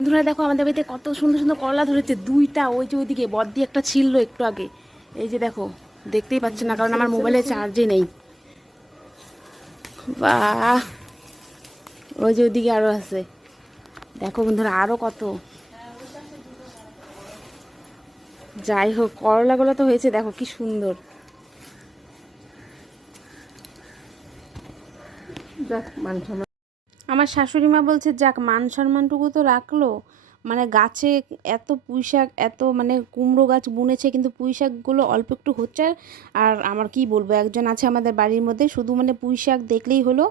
বন্ধুরা দেখো, আমাদের বাড়িতে কত সুন্দর সুন্দর করলা ধরেছে। দুইটা, ওই যে ওইদিকে, বদ্দি একটা ছিল একটু আগে। এই যে দেখো, দেখতেই পাচ্ছ না, কারণ আমার মোবাইলে চার্জে নেই। বা ওই যে ওইদিকে আরও আছে। দেখো বন্ধুরা, আরও কত। যাই হোক, করলাগুলো তো হয়েছে, দেখো কি সুন্দর। মান সম্মান। আমার শাশুড়ি মা বলছে, যাক, মান সম্মানটুকু তো রাখল। মানে গাছে এত পুঁই শাক এত মানে কুমড়ো গাছ বুনেছে, কিন্তু পুঁই শাকগুলো অল্প একটু হচ্ছে আর- আমার কি বলব, একজন আছে আমাদের বাড়ির মধ্যে, শুধু মানে পুঁই শাক দেখলেই হলো,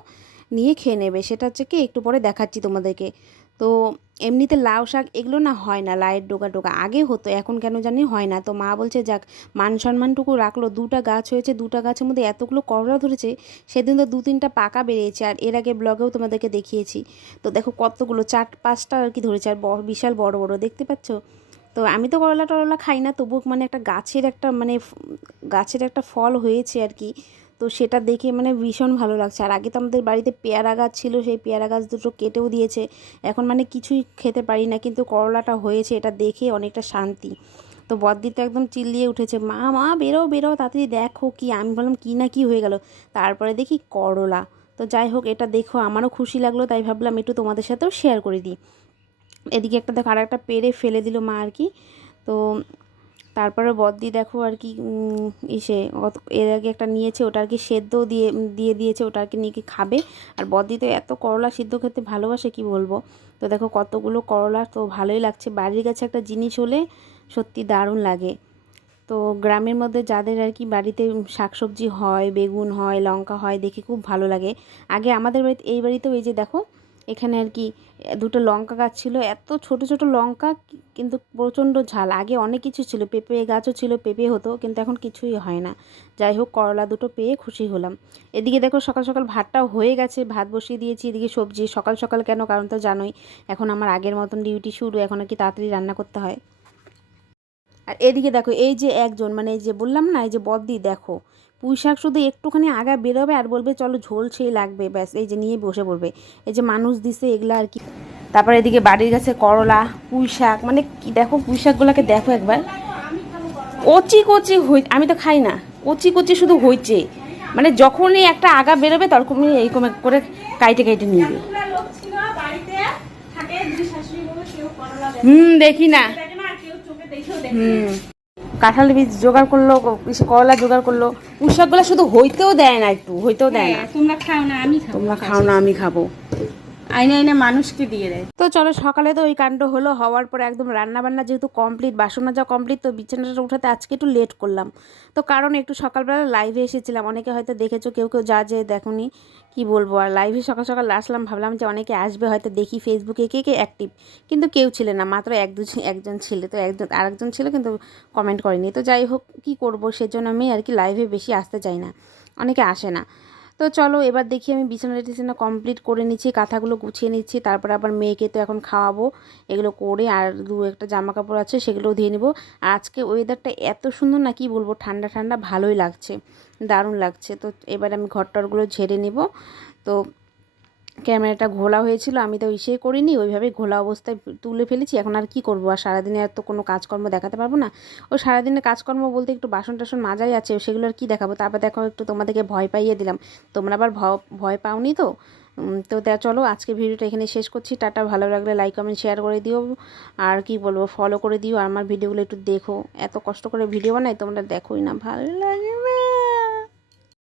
নিয়ে খেয়ে নেবে। সেটা হচ্ছে কি, একটু পরে দেখাচ্ছি তোমাদেরকে। তো এমনিতে লাউ শাক এগুলো না হয় না, লাইয়ের ডোকা টোকা আগে হতো, এখন কেন জানি হয় না। তো মা বলছে, যাক, মান সম্মানটুকু রাখল, দুটা গাছ হয়েছে, দুটা গাছের মধ্যে এতগুলো করলা ধরেছে, সেদিন তো দু তিনটা পাকা বেরিয়েছে, আর এর আগে ব্লগেও তোমাদেরকে দেখিয়েছি। তো দেখো কতগুলো, চার পাঁচটা আর কি ধরেছে, আর বিশাল বড় বড়, দেখতে পাচ্ছ? তো আমি তো করলা টরলা খাই না তবু মানে একটা গাছের একটা মানে গাছের একটা ফল হয়েছে আর কি। তো সেটা দেখে মানে ভীষণ ভালো লাগছে। আর আগে তো আমাদের বাড়িতে পেয়ারা গাছ ছিল, সেই পেয়ারা গাছ দুটো কেটেও দিয়েছে। এখন মানে কিছুই খেতে পারি না, কিন্তু করলাটা হয়েছে, এটা দেখে অনেকটা শান্তি। তো বদ্দি তো একদম চিল্লিয়ে উঠেছে, মা মা, বেরো বেরো, তাড়াতাড়ি দেখো কি। আমি বললাম, কি না কি হয়ে গেল? তারপরে দেখি করলা। তো যাই হোক, এটা দেখো আমারও খুশি লাগল, তাই ভাবলাম একটু তোমাদের সাথেও শেয়ার করে দিই। এদিকে একটা দেখো আর একটা পেরে ফেলে দিল মা আর কি। তো তারপরে বদ্দি দেখো আর কি অত- এর আগে একটা নিয়েছে, ওটা আর কি সেদ্ধও দিয়ে দিয়ে দিয়েছে, ওটা আর কি নিয়ে কি খাবে। আর বদ্দি তো এত করলা সিদ্ধ খেতে ভালোবাসে, কি বলব? তো দেখো কতগুলো করলা, তো ভালোই লাগছে। বাড়ির কাছে একটা জিনিস হলে সত্যি দারুণ লাগে। তো গ্রামের মধ্যে যাদের আর কি বাড়িতে শাকসবজি হয়, বেগুন হয়, লঙ্কা হয়, দেখে খুব ভালো লাগে। আগে আমাদের বাড়িতে, এই বাড়িতেও এই যে দেখো এখানে আর কি দুটো লঙ্কা গাছ ছিল। এত ছোট ছোট লঙ্কা কিন্তু প্রচণ্ড ঝাল। আগে অনেক কিছু ছিল, পেঁপে গাছও ছিল, পেঁপে হতো, কিন্তু এখন কিছুই হয় না। যাই হোক, করলা দুটো পেয়ে খুশি হলাম। এদিকে দেখো, সকাল সকাল ভাতটাও হয়ে গেছে, ভাত বসিয়ে দিয়েছি, এদিকে সবজি, সকাল সকাল কেন, কারণ তো জানোই, এখন আমার আগের মতন ডিউটি শুরু, এখন আর কি তাড়াতাড়ি রান্না করতে হয়। আর এদিকে দেখো, এই যে একজন মানে এই যে বললাম না, এই যে বদ্দি, দেখো পুঁই শাক শুধু একটুখানি আগা বেরোবে আর বলবে চলো ঝোল সেই লাগবে। ব্যাস এই যে নিয়ে বসে পড়বে। এই যে মানুষ দিছে এগুলো আর কি। তারপরে এদিকে বাড়ির কাছে করলা পুঁই শাক মানে কি দেখো পুঁই শাকগুলোকে দেখো একবার। কচি কচি হই আমি তো খাই না। কচি কচি শুধু হইছে। মানে যখনই একটা আগা বেরোবে তখনই এইরকম করে কাইটে কাইটে নিবে দেয় হুম দেখি না। হুম। কাঁঠাল বীজ জোগাড় করল করলা জোগাড় করল। পুঁশাকগুলো শুধু হইতেও দেয় না একটু হইতেও দেয় না। হ্যাঁ, তোমরা খাও না আমি তোমরা খাও না আমি খাব। আইনে আইনে মানুষকে দিয়ে দেয়। তো চলো সকালে তো ওই কাণ্ড হলো, হওয়ার পর একদম রান্না বান্না যেহেতু কমপ্লিট বাসন মাজা কমপ্লিট তো বিছানাটা উঠাতে আজকে একটু লেট করলাম। তো কারণ একটু সকালবেলা লাইভে এসেছিলাম, অনেকে হয়তো দেখেছ, কেউ কেউ যা যে দেখোনি, কি বলব? আর লাইভে সকাল সকাল আসলাম, ভাবলাম যে অনেকে আসবে, হয়তো দেখি ফেসবুকে কে কে অ্যাক্টিভ কিন্তু কেউ ছিল না, মাত্র এক দুজন একজন ছিল, তো একজন আরেকজন ছিল কিন্তু কমেন্ট করেনি। তো যাই হোক, কি করব? সেজন্য আমি আর কি লাইভে বেশি আসতে চাই না। অনেকে আসে না। তো চলো এবার দেখি আমি বিছানা টিছানা কমপ্লিট করে নিচ্ছি, কাঁথাগুলো গুছিয়ে নিচ্ছি, তারপর আবার মেয়েকে তো এখন খাওয়াবো, এগুলো করে আর দু একটা জামা কাপড় আছে সেগুলোও ধুয়ে নেব। আজকে ওয়েদারটা এত সুন্দর না কি বলব, ঠান্ডা ঠান্ডা ভালোই লাগছে, দারুণ লাগছে। তো এবার আমি ঘর টরগুলো ঝেড়ে নেব। তো ক্যামেরাটা ঘোলা হয়েছিল, আমি তো ইসে করিনি ওইভাবে ঘোলা অবস্থায় তুলে ফেলেছি, এখন আর কি করব? আর সারাদিনে আর তো কোনো কাজকর্ম দেখাতে পারব না। ও সারাদিনে কাজকর্ম বলতে একটু বাসন টাসন মাজাই আছে, সেগুলো আর কি দেখাবো? তারপর দেখো, একটু তোমাদেরকে ভয় পাইয়ে দিলাম। তোমরা আবার ভয় পাওনি তো? তো তা চলো আজকে ভিডিওটা এখানে শেষ করছি। টাটা, ভালো লাগলে লাইক, কমেন্ট, শেয়ার করে দিও। আর কি বলব ফলো করে দিও। আর আমার ভিডিওগুলো একটু দেখো। এত কষ্ট করে ভিডিও বানাই, তোমরা দেখোই না, ভালো লাগে।